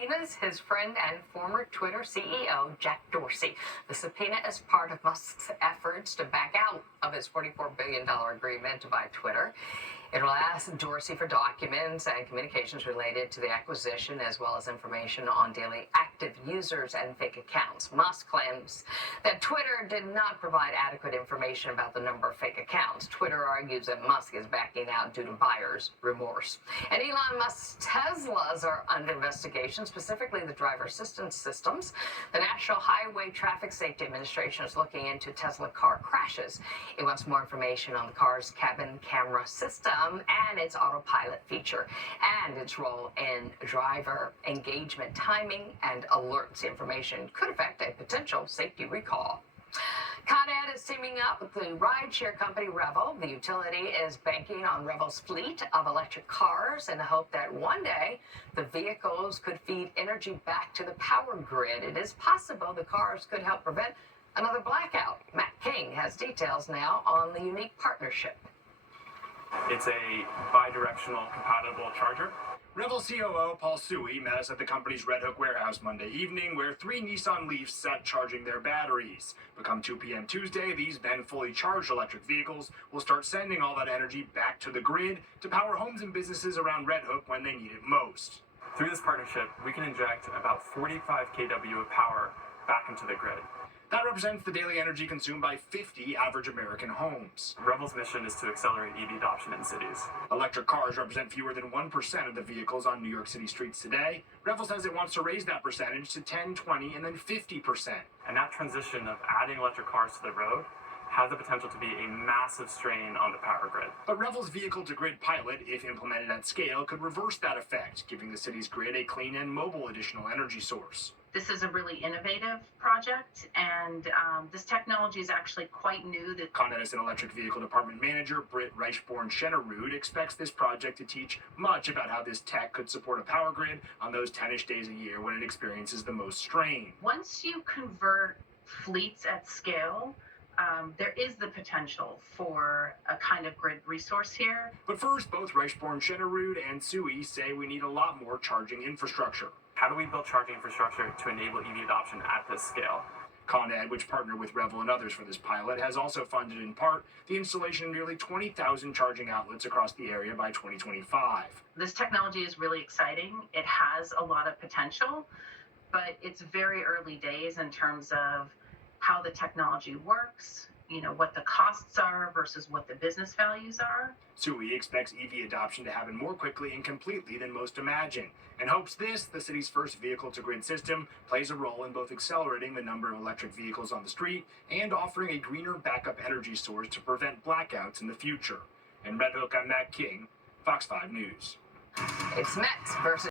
Subpoenas his friend and former Twitter CEO, Jack Dorsey. The subpoena is part of Musk's efforts to back out of his $44 billion agreement to buy Twitter. It'll ask Dorsey for documents and communications related to the acquisition, as well as information on daily active users and fake accounts. Musk claims that Twitter did not provide adequate information about the number of fake accounts. Twitter argues that Musk is backing out due to buyer's remorse. And Elon Musk's Teslas are under investigation, specifically the driver assistance systems. The National Highway Traffic Safety Administration is looking into Tesla car crashes. It wants more information on the car's cabin camera system and its autopilot feature, and its role in driver engagement timing and alerts. Information could affect a potential safety recall. ConEd is teaming up with the rideshare company Revel. The utility is banking on Revel's fleet of electric cars in the hope that one day the vehicles could feed energy back to the power grid. It is possible the cars could help prevent another blackout. Matt King has details now on the unique partnership. It's a bi-directional compatible charger. Revel COO Paul Suey met us at the company's Red Hook warehouse Monday evening, where 3 Nissan Leafs sat charging their batteries. But come 2 p.m. Tuesday, these then fully charged electric vehicles will start sending all that energy back to the grid to power homes and businesses around Red Hook when they need it most. Through this partnership, we can inject about 45 kW of power back into the grid. That represents the daily energy consumed by 50 average American homes. Revel's mission is to accelerate EV adoption in cities. Electric cars represent fewer than 1% of the vehicles on New York City streets today. Revel says it wants to raise that percentage to 10, 20, and then 50%. And that transition of adding electric cars to the road has the potential to be a massive strain on the power grid. But Revel's vehicle-to-grid pilot, if implemented at scale, could reverse that effect, giving the city's grid a clean and mobile additional energy source. This is a really innovative project, and this technology is actually quite new. ConEd Electric Vehicle Department Manager Britt Reichborn-Schenerud expects this project to teach much about how this tech could support a power grid on those 10-ish days a year when it experiences the most strain. Once you convert fleets at scale, there is the potential for a kind of grid resource here. But first, both Reichborn-Schenerud and Suey say we need a lot more charging infrastructure. How do we build charging infrastructure to enable EV adoption at this scale? ConEd, which partnered with Revel and others for this pilot, has also funded in part the installation of nearly 20,000 charging outlets across the area by 2025. This technology is really exciting. It has a lot of potential, but it's very early days in terms of how the technology works, what the costs are versus what the business values are. Suey expects EV adoption to happen more quickly and completely than most imagine, and hopes this, the city's first vehicle-to-grid system, plays a role in both accelerating the number of electric vehicles on the street and offering a greener backup energy source to prevent blackouts in the future. In Red Hook, I'm Matt King, Fox 5 News. It's Mets versus